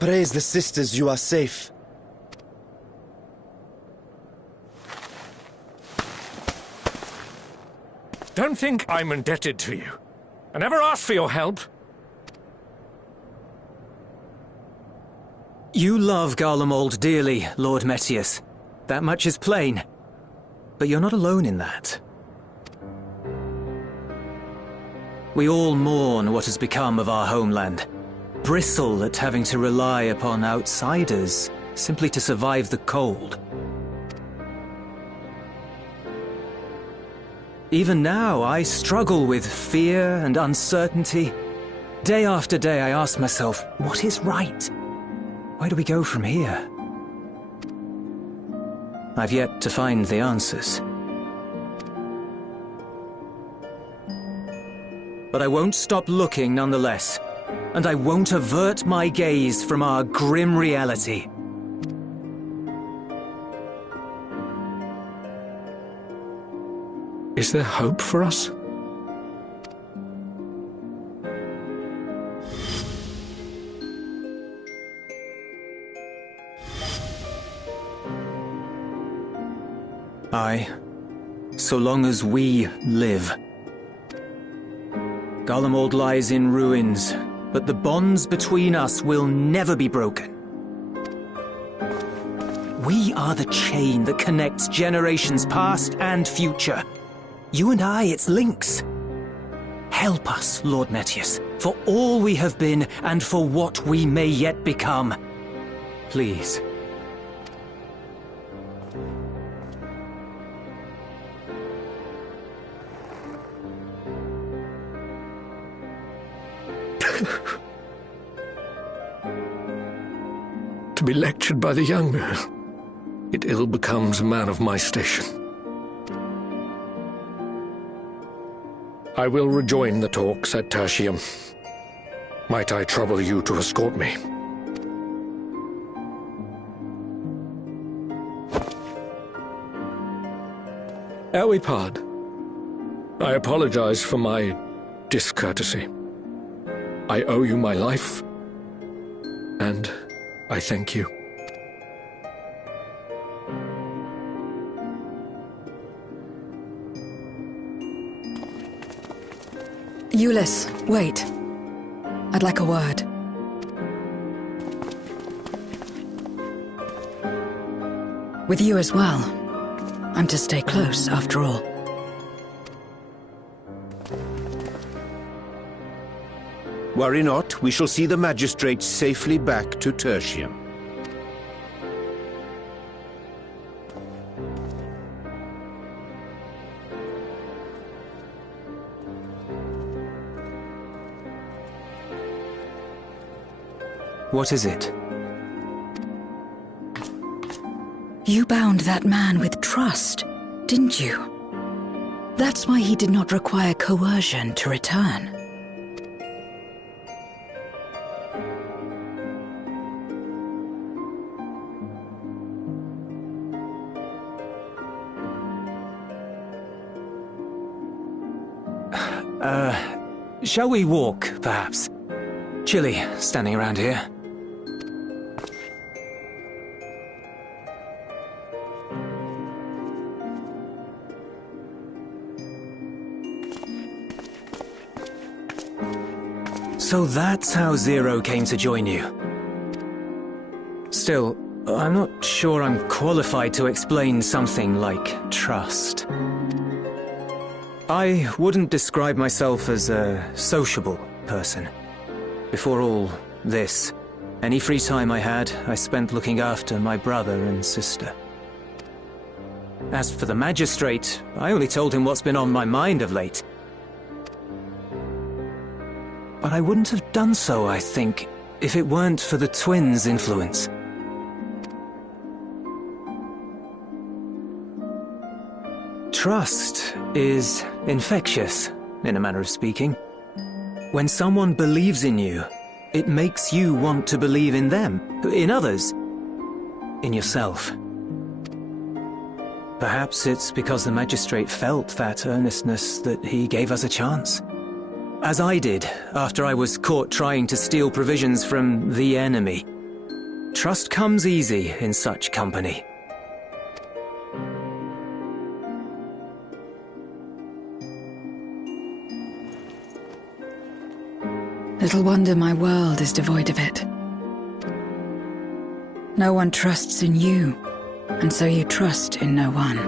Praise the sisters, you are safe. Don't think I'm indebted to you. I never asked for your help. You love Garlemald dearly, Lord Metius. That much is plain. But you're not alone in that. We all mourn what has become of our homeland. Bristle at having to rely upon outsiders simply to survive the cold. Even now, I struggle with fear and uncertainty. Day after day, I ask myself, what is right? Where do we go from here? I've yet to find the answers. But I won't stop looking nonetheless, and I won't avert my gaze from our grim reality. Is there hope for us? Aye, so long as we live. Garlemald lies in ruins, but the bonds between us will never be broken. We are the chain that connects generations past and future. You and I, it's links. Help us, Lord Metius, for all we have been and for what we may yet become. Please. To be lectured by the younger, it ill becomes a man of my station. I will rejoin the talks at Tertium. Might I trouble you to escort me? Ere we part, I apologize for my discourtesy. I owe you my life, and I thank you. Ulyss, wait. I'd like a word. With you as well. I'm to stay close, after all. Worry not, we shall see the magistrate safely back to Tertium. What is it? You bound that man with trust, didn't you? That's why he did not require coercion to return. Shall we walk, perhaps? Chilly, standing around here. So that's how Zero came to join you. Still, I'm not sure I'm qualified to explain something like trust. I wouldn't describe myself as a sociable person. Before all this, any free time I had, I spent looking after my brother and sister. As for the magistrate, I only told him what's been on my mind of late. But I wouldn't have done so, I think, if it weren't for the twins' influence. Trust is infectious, in a manner of speaking. When someone believes in you, it makes you want to believe in them, in others, in yourself. Perhaps it's because the magistrate felt that earnestness that he gave us a chance. As I did, after I was caught trying to steal provisions from the enemy. Trust comes easy in such company. Little wonder my world is devoid of it. No one trusts in you, and so you trust in no one.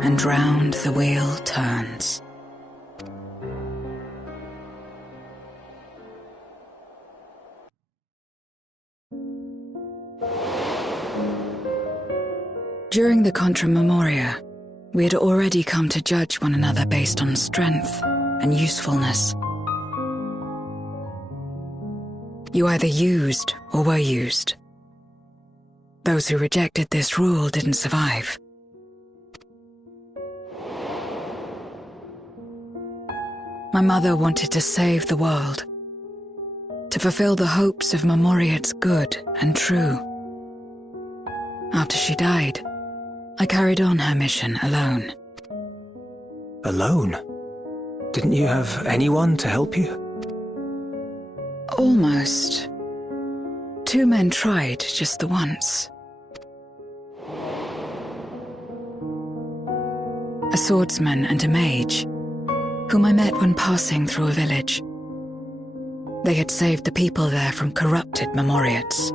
And round the wheel turns. During the Contra Memoria, we had already come to judge one another based on strength and usefulness. You either used or were used. Those who rejected this rule didn't survive. My mother wanted to save the world, to fulfill the hopes of Memoria's good and true. After she died, I carried on her mission alone. Alone? Didn't you have anyone to help you? Almost. 2 men tried just the once. A swordsman and a mage, whom I met when passing through a village. They had saved the people there from corrupted Memoriates.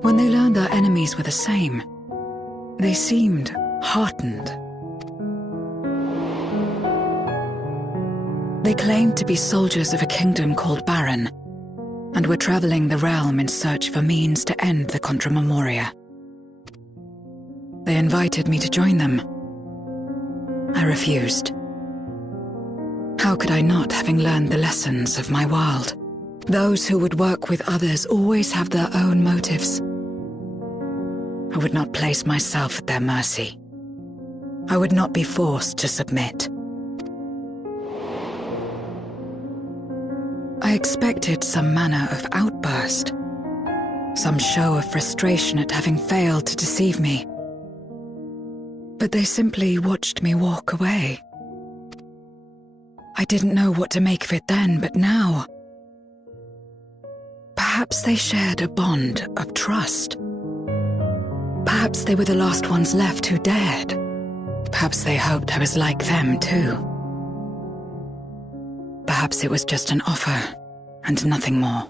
When they learned our enemies were the same, they seemed heartened. They claimed to be soldiers of a kingdom called Baron, and were traveling the realm in search for means to end the Contra Memoria. They invited me to join them. I refused. How could I not, having learned the lessons of my world? Those who would work with others always have their own motives. I would not place myself at their mercy. I would not be forced to submit. I expected some manner of outburst, some show of frustration at having failed to deceive me. But they simply watched me walk away. I didn't know what to make of it then, but now... Perhaps they shared a bond of trust. Perhaps they were the last ones left who dared. Perhaps they hoped I was like them too. Perhaps it was just an offer, and nothing more.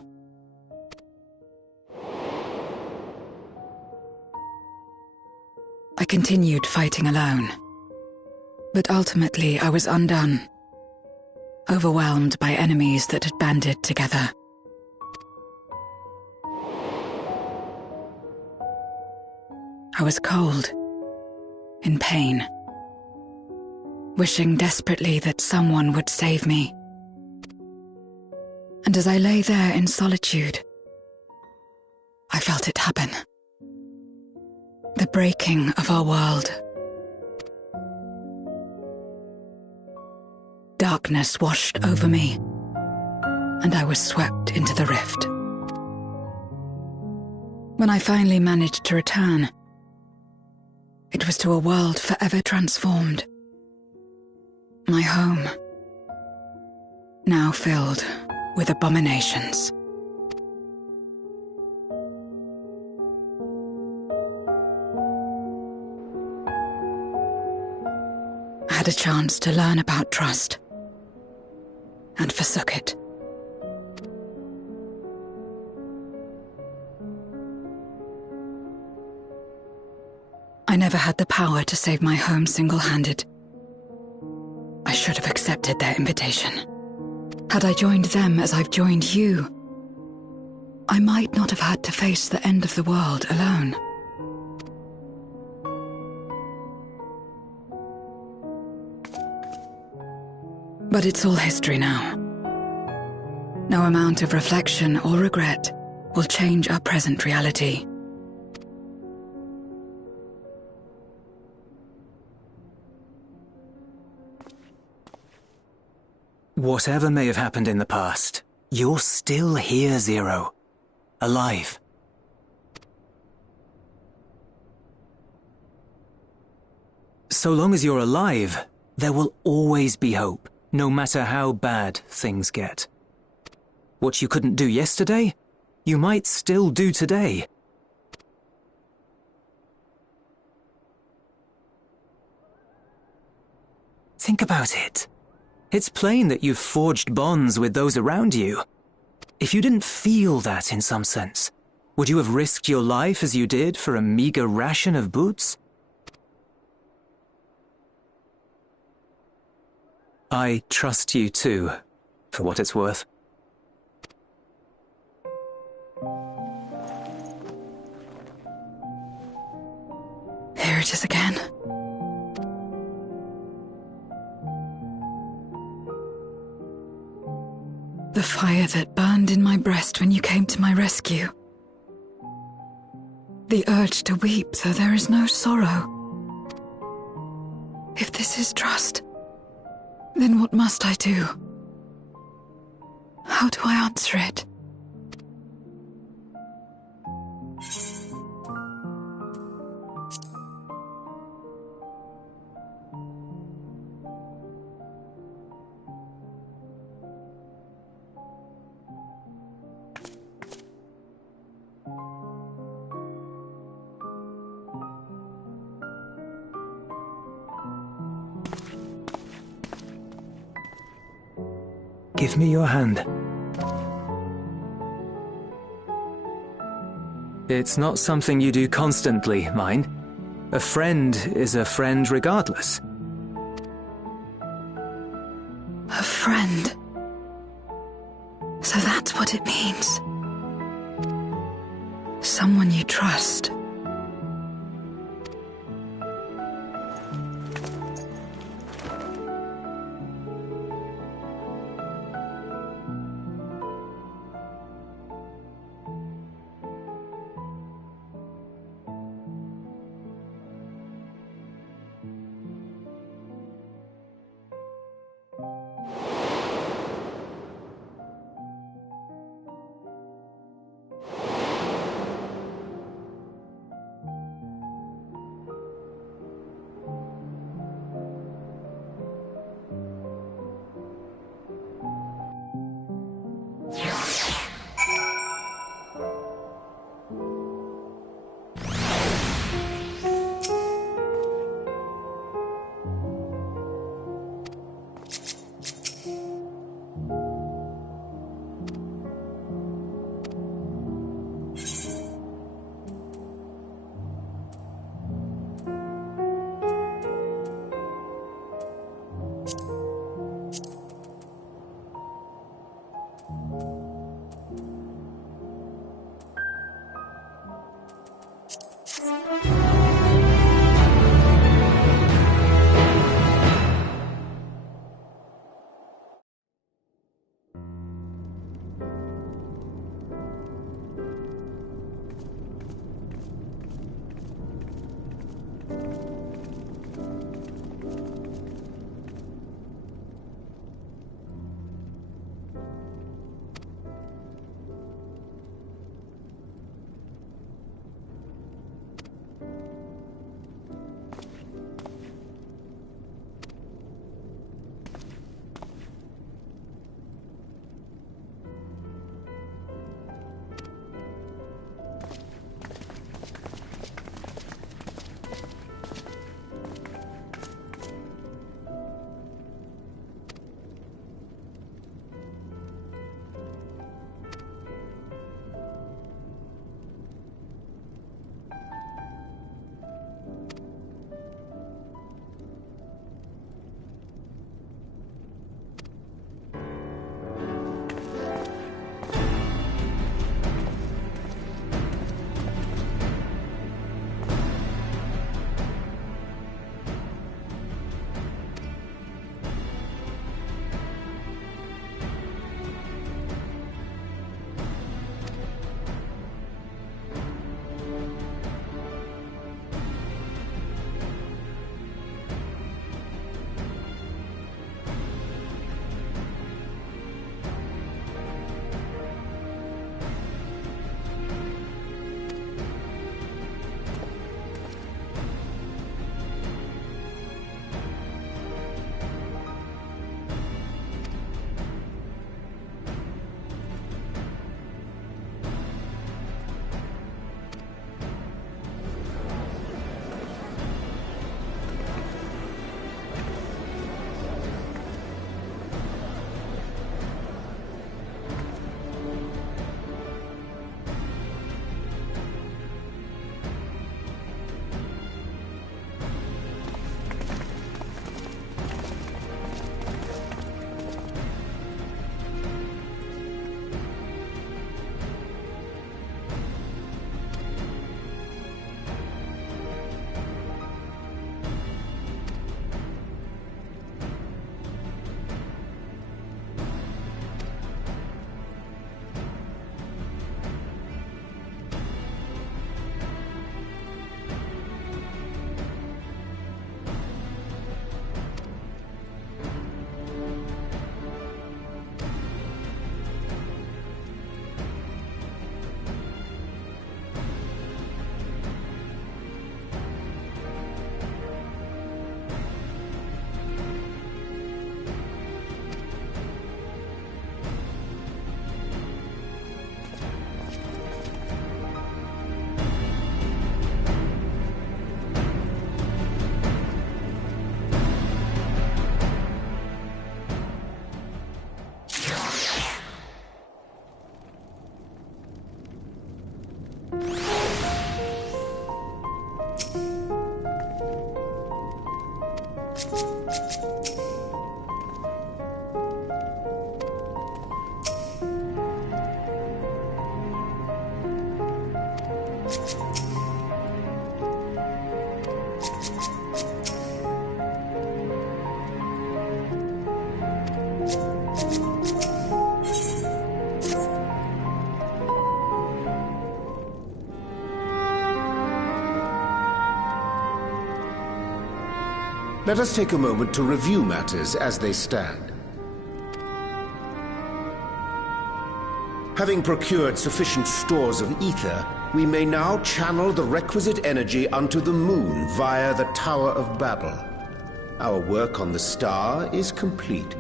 I continued fighting alone. But ultimately I was undone, overwhelmed by enemies that had banded together. I was cold, in pain, wishing desperately that someone would save me. And as I lay there in solitude, I felt it happen. The breaking of our world. Darkness washed over me, and I was swept into the rift. When I finally managed to return, it was to a world forever transformed. My home, now filled with abominations. I had a chance to learn about trust, and forsook it. I never had the power to save my home single-handed. I should have accepted their invitation. Had I joined them as I've joined you, I might not have had to face the end of the world alone. But it's all history now. No amount of reflection or regret will change our present reality. Whatever may have happened in the past, you're still here, Zero. Alive. So long as you're alive, there will always be hope, no matter how bad things get. What you couldn't do yesterday, you might still do today. Think about it. It's plain that you've forged bonds with those around you. If you didn't feel that in some sense, would you have risked your life as you did for a meager ration of boots? I trust you too, for what it's worth. Here it is again. The fire that burned in my breast when you came to my rescue. The urge to weep, though there is no sorrow. If this is trust, then what must I do? How do I answer it? Give me your hand. It's not something you do constantly, mind. A friend is a friend regardless. A friend. So that's what it means. Someone you trust. Let us take a moment to review matters as they stand. Having procured sufficient stores of ether, we may now channel the requisite energy unto the moon via the Tower of Babel. Our work on the star is complete.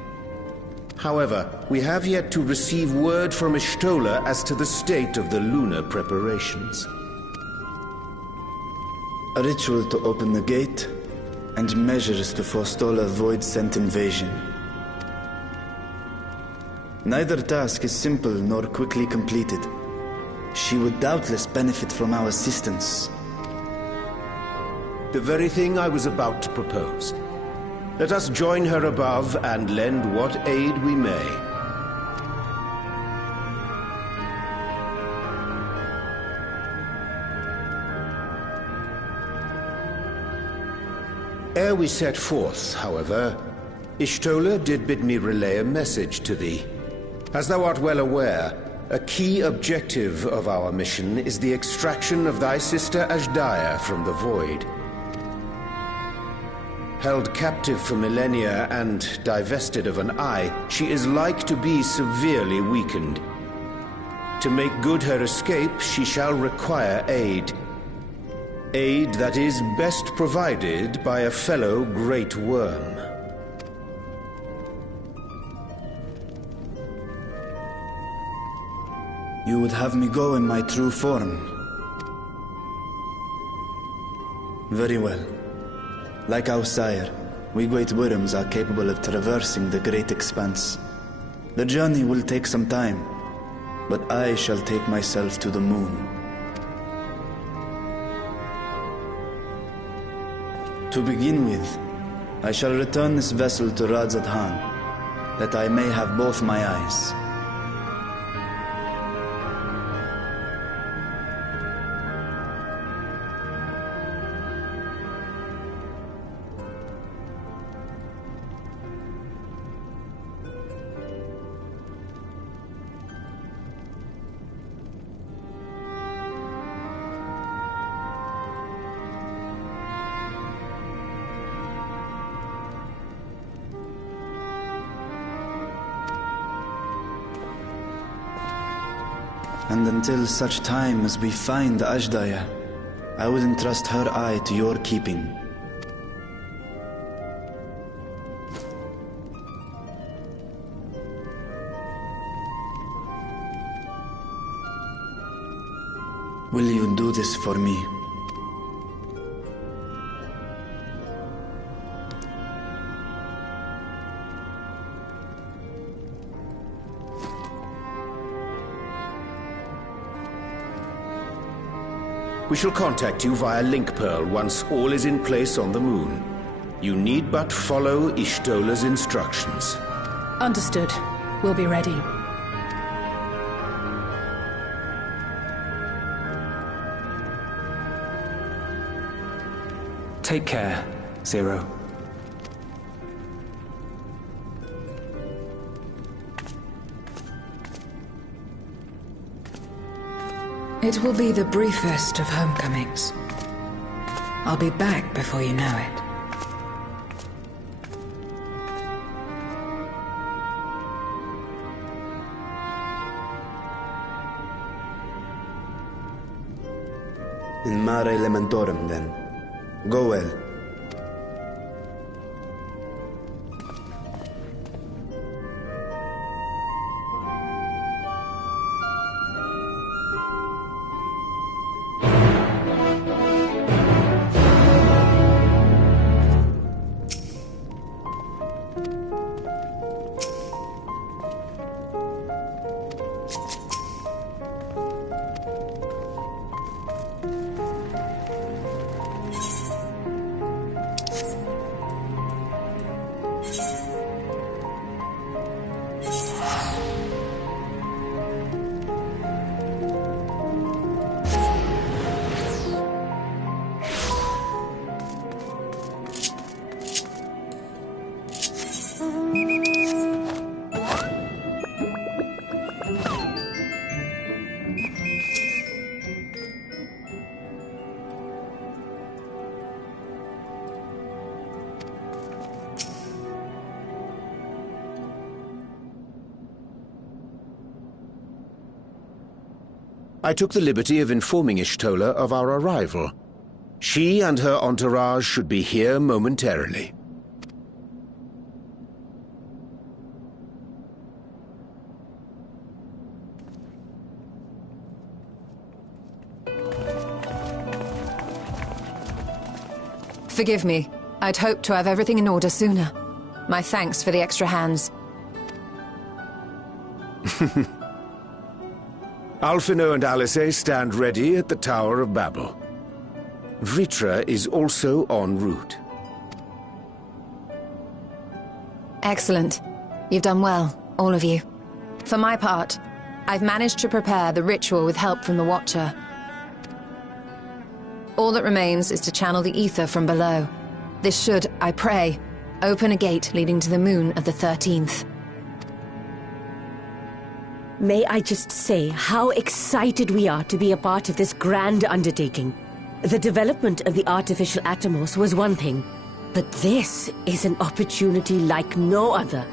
However, we have yet to receive word from Ishtola as to the state of the lunar preparations. A ritual to open the gate, and measures to forestall a void-sent invasion. Neither task is simple nor quickly completed. She would doubtless benefit from our assistance. The very thing I was about to propose. Let us join her above and lend what aid we may. Ere we set forth, however, Ishtola did bid me relay a message to thee. As thou art well aware, a key objective of our mission is the extraction of thy sister Ashdaya from the Void. Held captive for millennia and divested of an eye, she is like to be severely weakened. To make good her escape, she shall require aid. Aid that is best provided by a fellow Great Worm. You would have me go in my true form. Very well. Like our sire, we Great Worms are capable of traversing the great expanse. The journey will take some time, but I shall take myself to the moon. To begin with, I shall return this vessel to Radzadhan, that I may have both my eyes. And until such time as we find Ashdaya, I will entrust her eye to your keeping. Will you do this for me? We shall contact you via Link Pearl once all is in place on the moon. You need but follow Ishtola's instructions. Understood. We'll be ready. Take care, Zero. It will be the briefest of homecomings. I'll be back before you know it. In Mare Elementorum, then. Go well. I took the liberty of informing Ishtola of our arrival. She and her entourage should be here momentarily. Forgive me. I'd hoped to have everything in order sooner. My thanks for the extra hands. Alphino and Alice stand ready at the Tower of Babel. Vritra is also en route. Excellent. You've done well, all of you. For my part, I've managed to prepare the ritual with help from the Watcher. All that remains is to channel the ether from below. This should, I pray, open a gate leading to the moon of the 13th. May I just say how excited we are to be a part of this grand undertaking. The development of the artificial Atomos was one thing, but this is an opportunity like no other.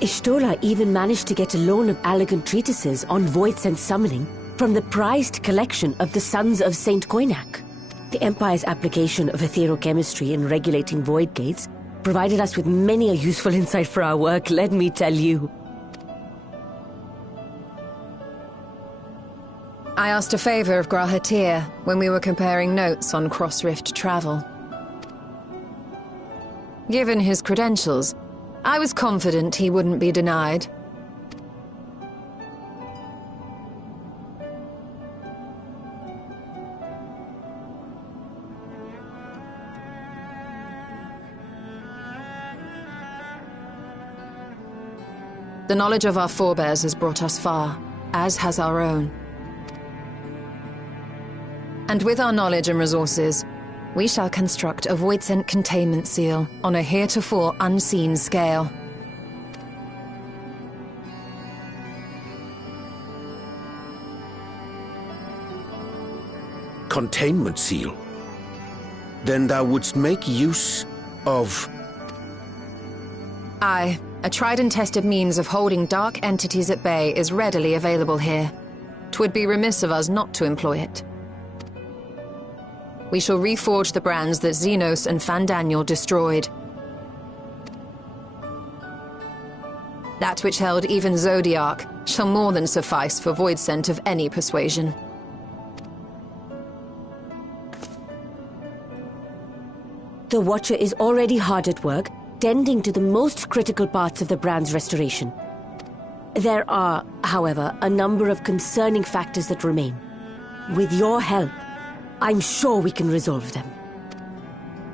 Ishtola even managed to get a loan of elegant treatises on voids and summoning from the prized collection of the Sons of Saint Koinak. The Empire's application of etherochemistry in regulating void gates provided us with many a useful insight for our work, let me tell you. I asked a favor of Grahatir when we were comparing notes on cross-rift travel. Given his credentials, I was confident he wouldn't be denied. The knowledge of our forebears has brought us far, as has our own. And with our knowledge and resources, we shall construct a void-sent containment seal on a heretofore unseen scale. Containment seal? Then thou wouldst make use of... Aye, a tried and tested means of holding dark entities at bay is readily available here. 'Twould be remiss of us not to employ it. We shall reforge the brands that Xenos and Fandaniel destroyed. That which held even Zodiac shall more than suffice for void scent of any persuasion. The Watcher is already hard at work, tending to the most critical parts of the brand's restoration. There are, however, a number of concerning factors that remain. With your help, I'm sure we can resolve them.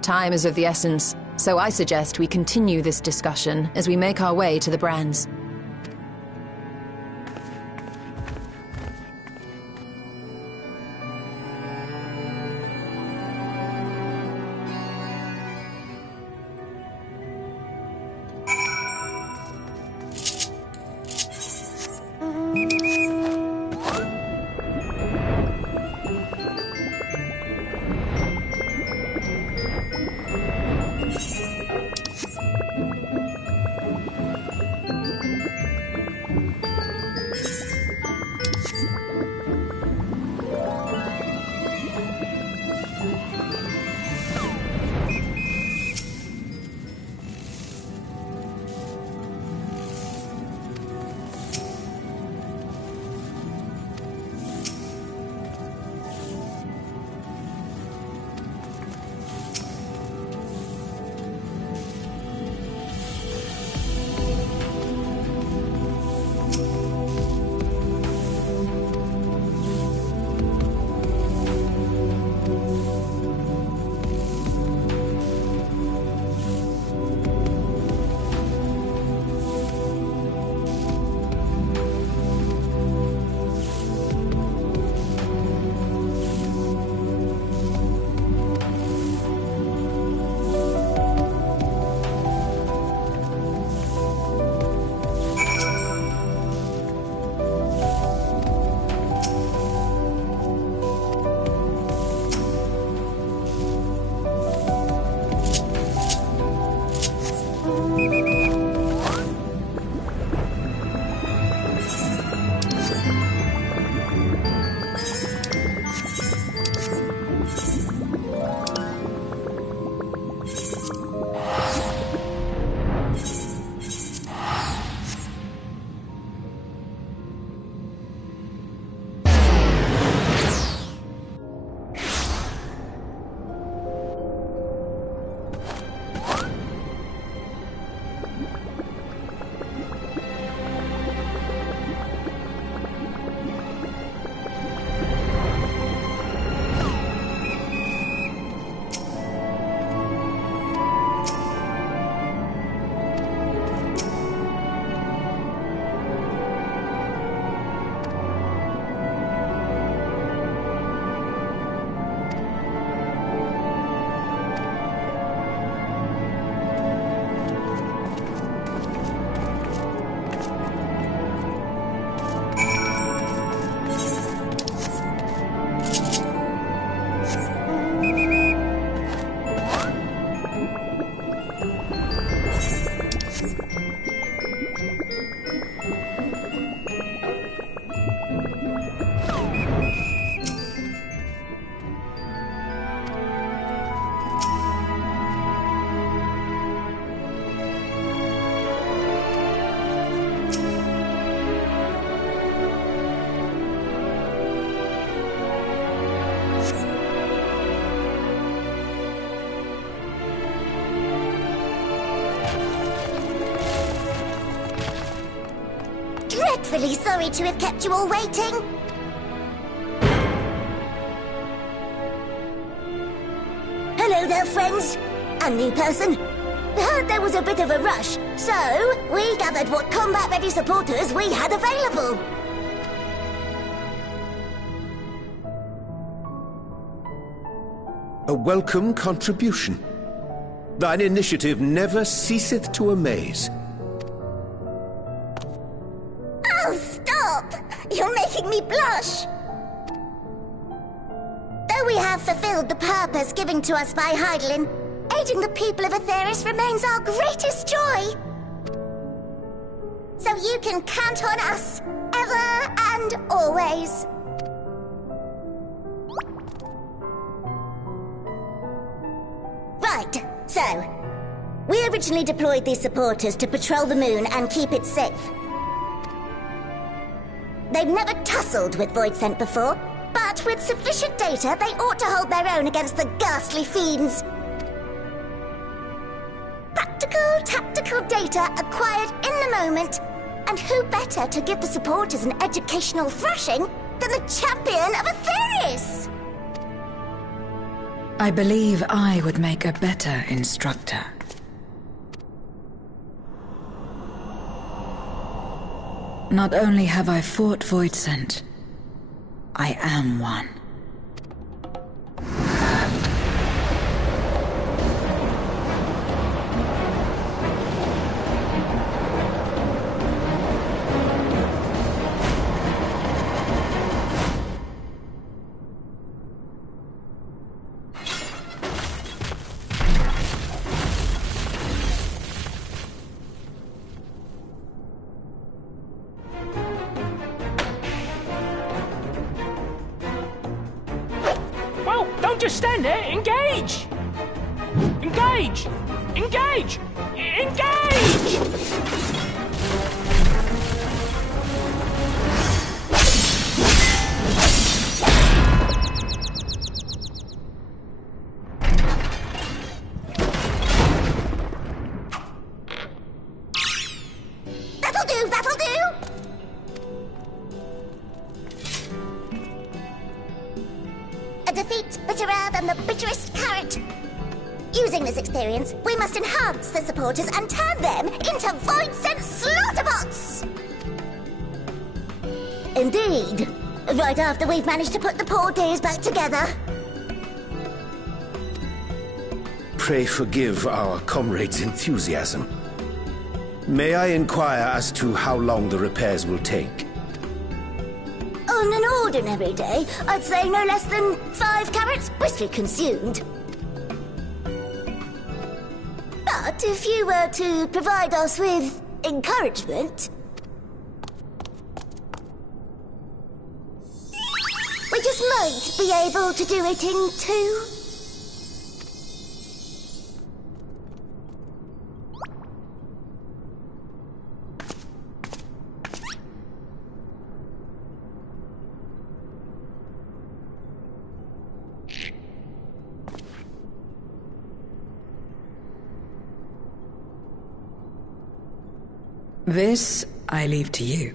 Time is of the essence, so I suggest we continue this discussion as we make our way to the brands. dreadfully sorry to have kept you all waiting. Hello there, friends. And new person. We heard there was a bit of a rush, so we gathered what combat-ready supporters we had available. A welcome contribution. Thine initiative never ceaseth to amaze. Oh, stop! You're making me blush! Though we have fulfilled the purpose given to us by Heidelin, aiding the people of Aetheris remains our greatest joy. So you can count on us, ever and always. Right, so, we originally deployed these supporters to patrol the moon and keep it safe. They've never tussled with Voidsent before, but with sufficient data, they ought to hold their own against the ghastly fiends. Practical, tactical data acquired in the moment, and who better to give the supporters an educational thrashing than the champion of Aetheris? I believe I would make a better instructor. Not only have I fought Voidsent, I am one. Don't just stand there! Engage! Engage! Engage! Engage! That'll do, that'll do! A defeat bitterer than the bitterest carrot. Using this experience, we must enhance the supporters and turn them into Voidsent slaughterbots! Indeed. Right after we've managed to put the poor dears back together. Pray forgive our comrade's enthusiasm. May I inquire as to how long the repairs will take? On an ordinary day, I'd say no less than 5 carrots briskly consumed. But if you were to provide us with encouragement, we just might be able to do it in 2. This I leave to you.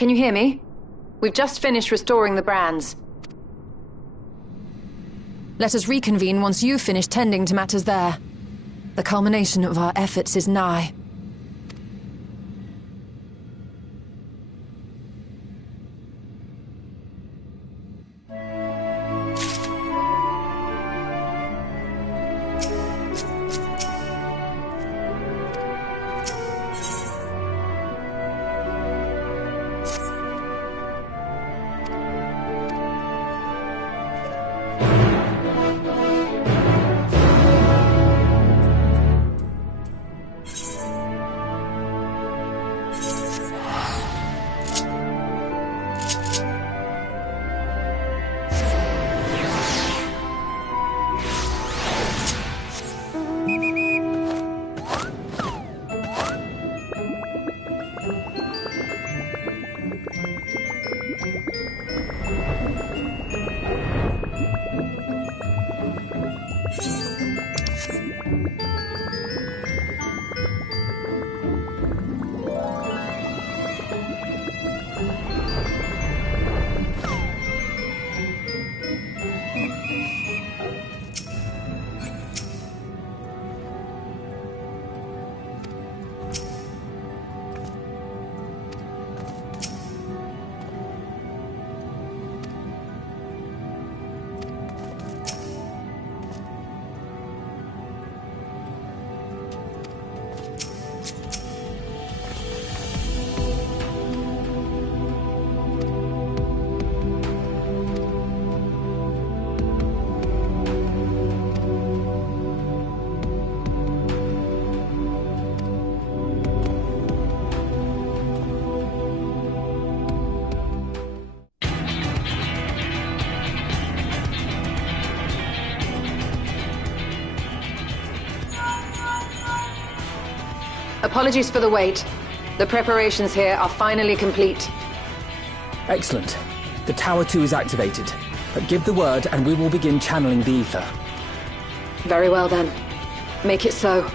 Can you hear me? We've just finished restoring the brands. Let us reconvene once you've finished tending to matters there. The culmination of our efforts is nigh. Apologies for the wait. The preparations here are finally complete. Excellent. The Tower 2 is activated. Give the word and we will begin channeling the ether. Very well then. Make it so.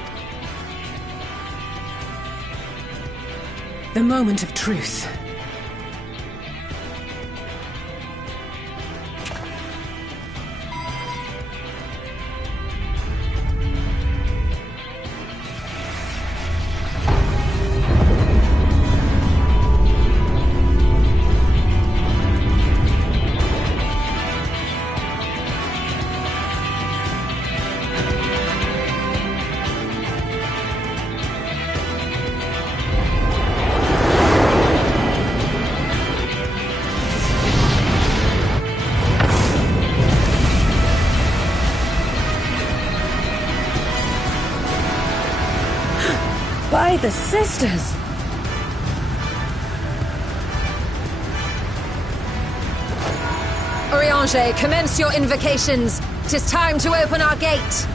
The moment of truth. By the sisters! Oriange, commence your invocations. 'Tis time to open our gate.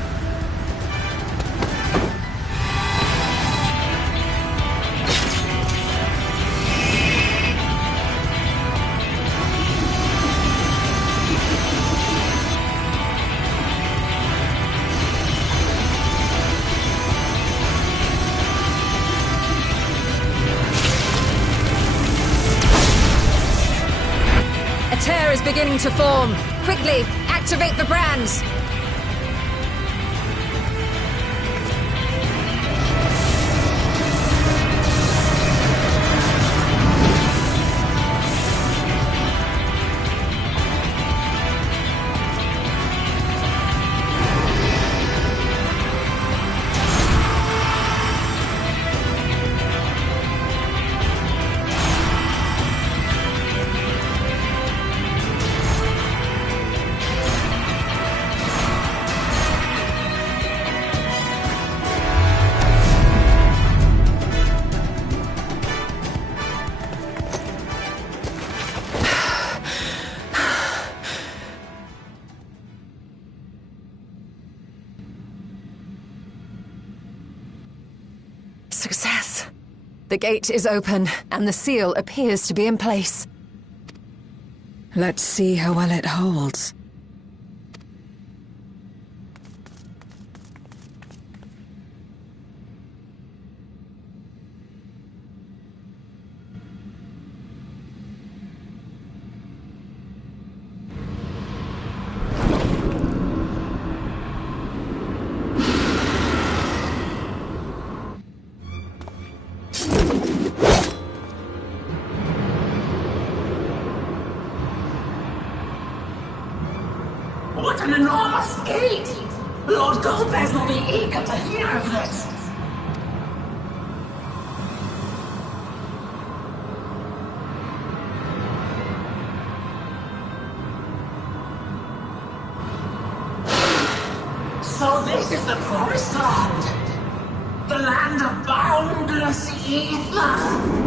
Is beginning to form. Quickly, activate the brands. Success. The gate is open, and the seal appears to be in place. Let's see how well it holds. What an enormous gate! Lord Golbez will be eager to hear of this. So this is the Promised Land? The land of boundless ether?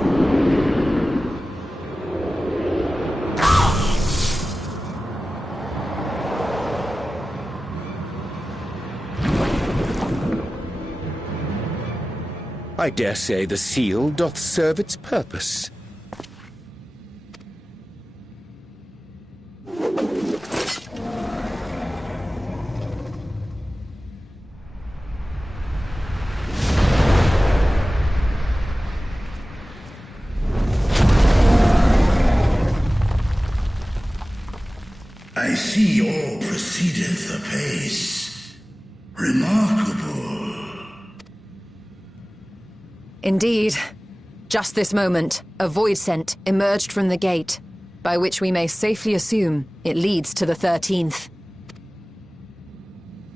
I dare say the seal doth serve its purpose. I see all proceedeth apace. Remarkable. Indeed. Just this moment, a void scent emerged from the gate, by which we may safely assume it leads to the 13th.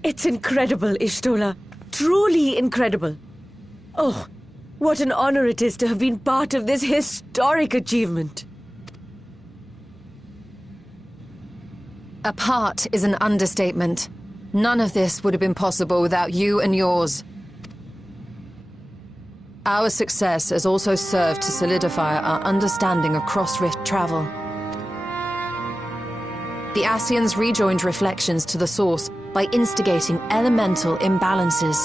It's incredible, Ishtola. Truly incredible. Oh, what an honor it is to have been part of this historic achievement. A part is an understatement. None of this would have been possible without you and yours. Our success has also served to solidify our understanding of cross-rift travel. The Ascians rejoined reflections to the source by instigating elemental imbalances.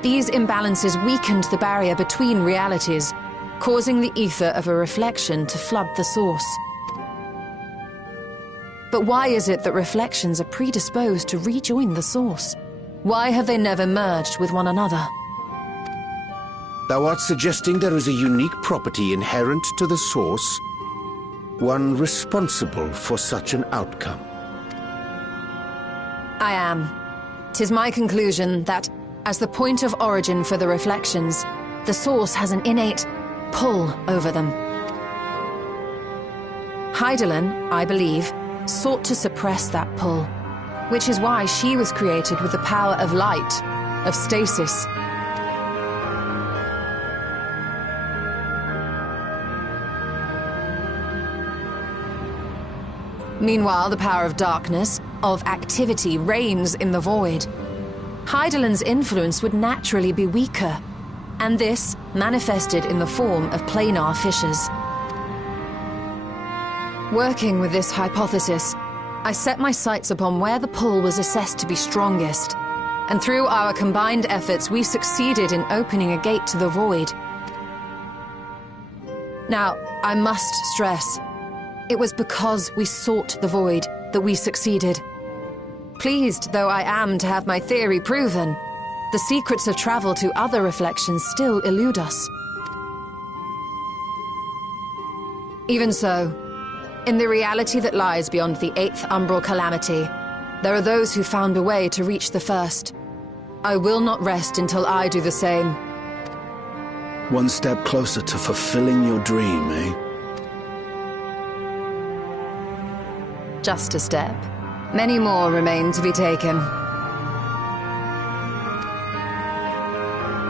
These imbalances weakened the barrier between realities, causing the ether of a reflection to flood the source. But why is it that reflections are predisposed to rejoin the source? Why have they never merged with one another? Thou art suggesting there is a unique property inherent to the source, one responsible for such an outcome. I am. 'Tis my conclusion that, as the point of origin for the reflections, the source has an innate pull over them. Hydaelyn, I believe, sought to suppress that pull, which is why she was created with the power of light, of stasis. Meanwhile, the power of darkness, of activity, reigns in the void. Hydaelyn's influence would naturally be weaker, and this manifested in the form of planar fissures. Working with this hypothesis, I set my sights upon where the pull was assessed to be strongest, and through our combined efforts we succeeded in opening a gate to the void. Now, I must stress, it was because we sought the void that we succeeded. Pleased though I am to have my theory proven, the secrets of travel to other reflections still elude us. Even so, in the reality that lies beyond the 8th umbral calamity, there are those who found a way to reach the first. I will not rest until I do the same. One step closer to fulfilling your dream, eh? Just a step. Many more remain to be taken.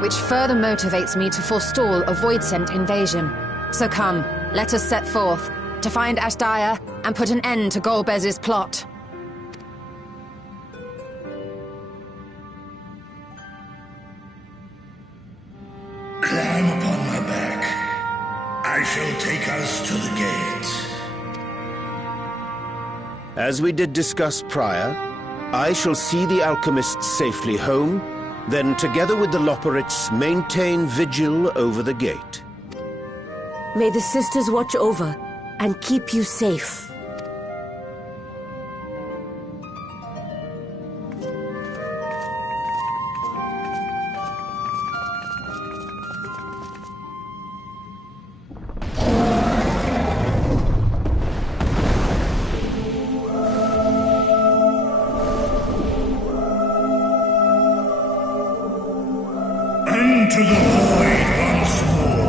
Which further motivates me to forestall a void-sent invasion. So come, let us set forth, to find Ashdaya and put an end to Golbez's plot. Climb upon my back. I shall take us to the gate. As we did discuss prior, I shall see the alchemists safely home, then together with the Loporrits maintain vigil over the gate. May the sisters watch over and keep you safe. Into the void once more.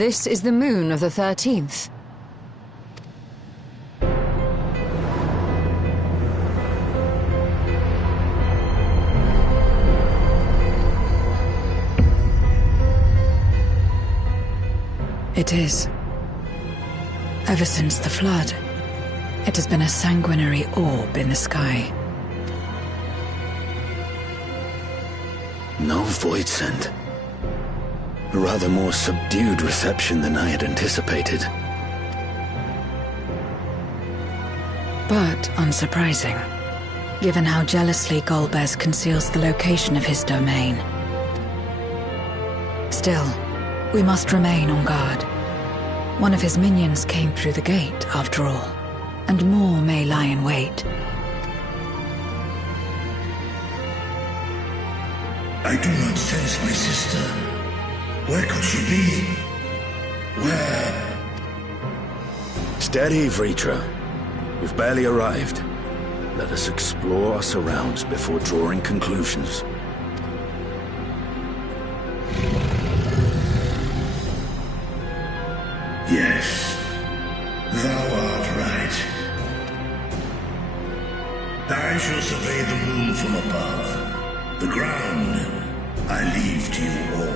This is the moon of the 13th. It is. Ever since the flood, it has been a sanguinary orb in the sky. No void scent. A rather more subdued reception than I had anticipated. But unsurprising, given how jealously Golbez conceals the location of his domain. Still, we must remain on guard. One of his minions came through the gate, after all, and more may lie in wait. I do not sense my sister. Where could she be? Where? Steady, Vritra. We've barely arrived. Let us explore our surrounds before drawing conclusions. Yes, thou art right. I shall survey the moon from above. The ground I leave to you all.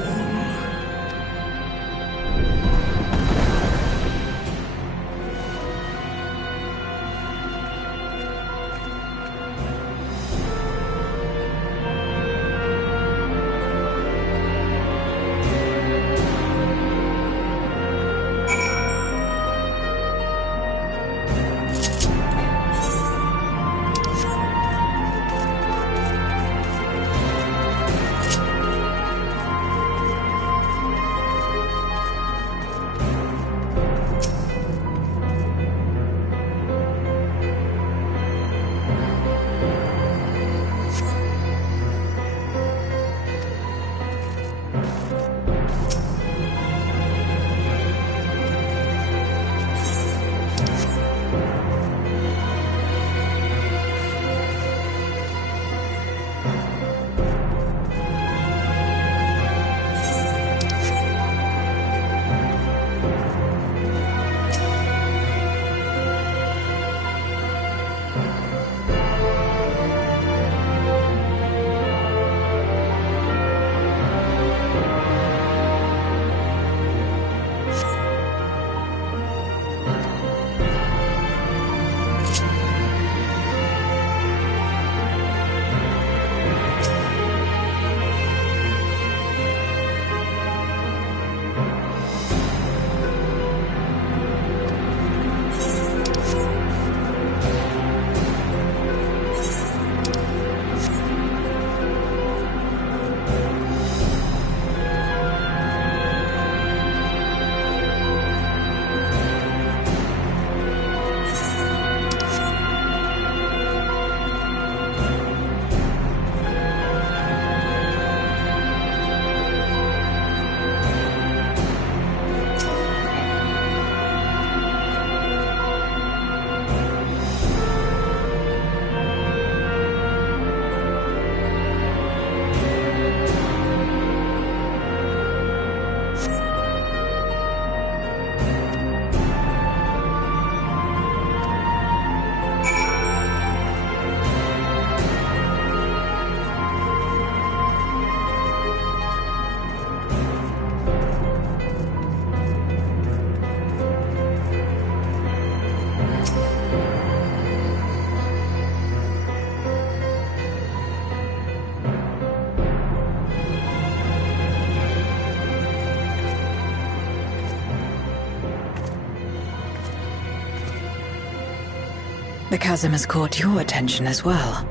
The chasm has caught your attention as well.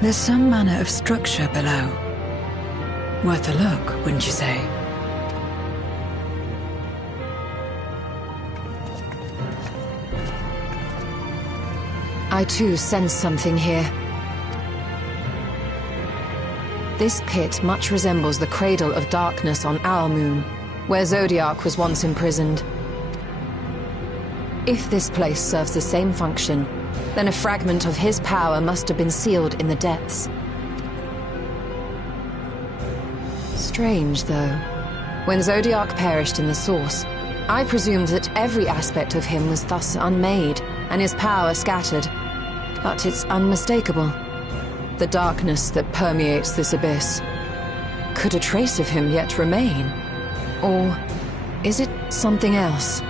There's some manner of structure below. Worth a look, wouldn't you say? I too sense something here. This pit much resembles the cradle of darkness on our moon, where Zodiac was once imprisoned. If this place serves the same function, then a fragment of his power must have been sealed in the depths. Strange, though. When Zodiac perished in the Source, I presumed that every aspect of him was thus unmade, and his power scattered. But it's unmistakable. The darkness that permeates this abyss. Could a trace of him yet remain? Or is it something else?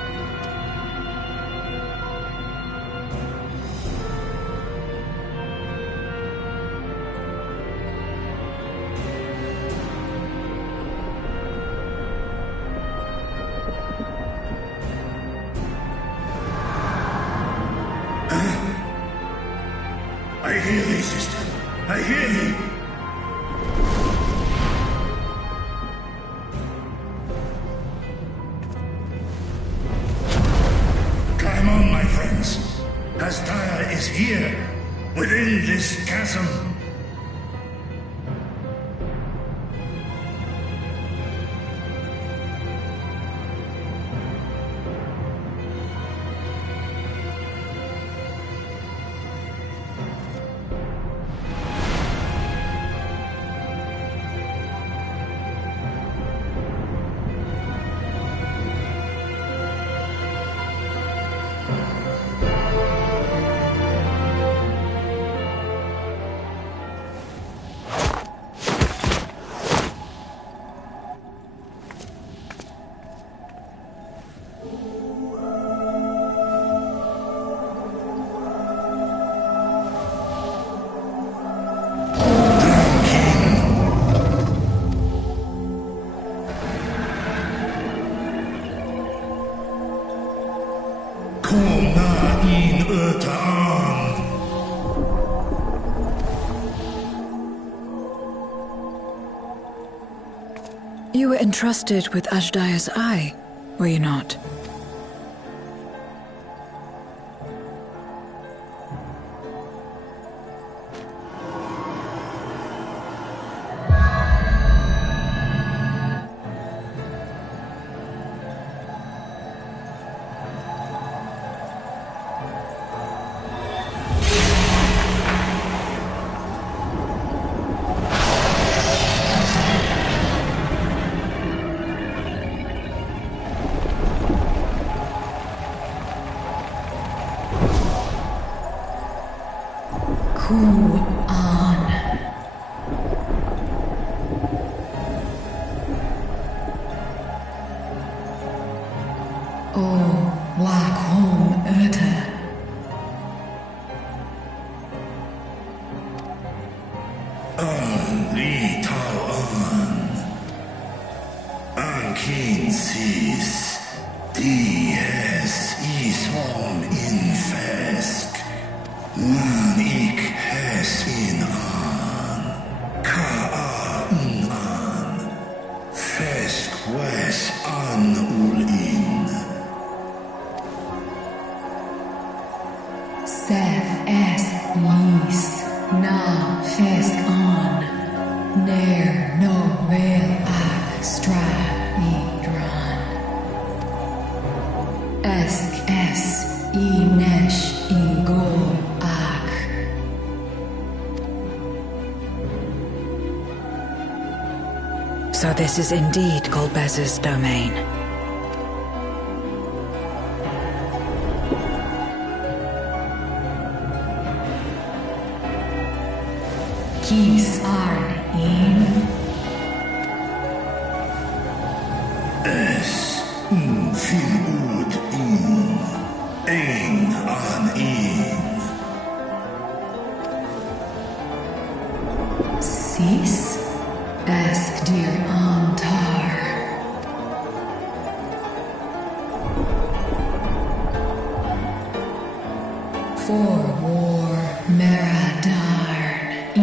I hear thee, sister. I hear thee. Climb on, my friends. Hastaya is here, within this chasm. You were entrusted with Ajdaya's eye, were you not? So this is indeed Golbez's domain. Kies arn in. Es fil ud in. Ein an in. Sis? Ask dear Antar. For war Meradarn I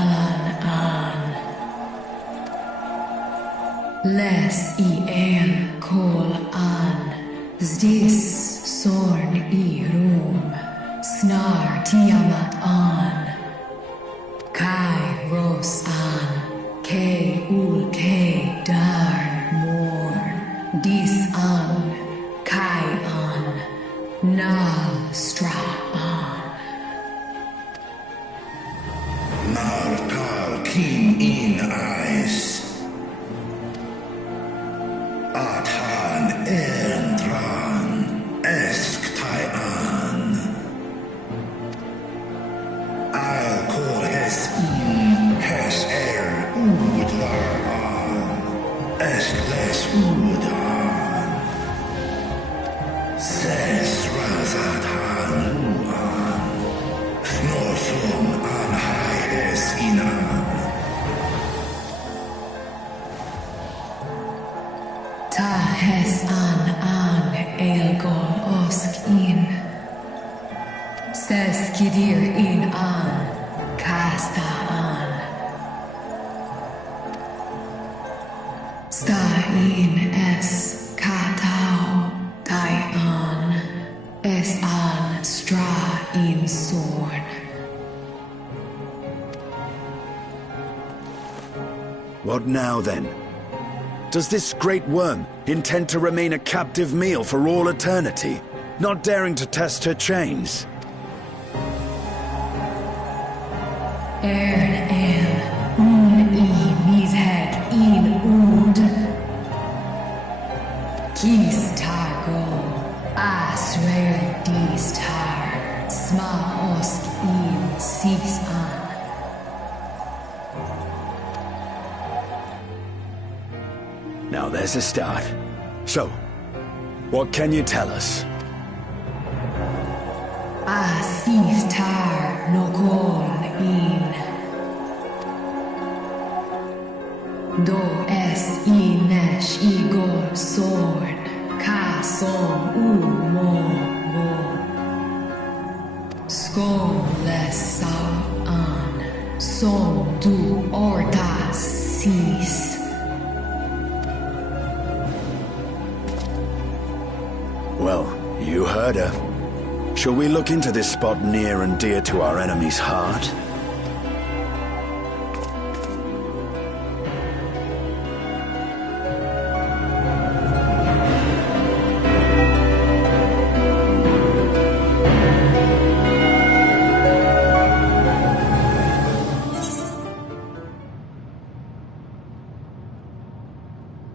Alan an. Les I El Kol an. Zdis Sorn I Rum. Snar Tiamat an. Kai Ros an. K ul K darn morn. Dis an. Kai an. Na Stra'an. Martal King in Ice. Atan Endran Esktaian. I'll call Hes Udlaran Eskles Udan Ses Razatan Luan Snorsum Anhaihes Inan. Ta hes an Elgon Osk in. Ses Kidir in an Kasta an. Sta in es Katao Tai an. Es an Stra in Sorn. What now, then? Does this great worm intend to remain a captive meal for all eternity, not daring to test her chains? Ern el mished in ud. Kistago Asrael distar sma osk in sis an. Now there's a start. So, what can you tell us? Asiftar nokol in. Do es inesh igor sorn. Ka som mo. Skol les sau an. Som du ortas sis. Well, you heard her. Shall we look into this spot near and dear to our enemy's heart?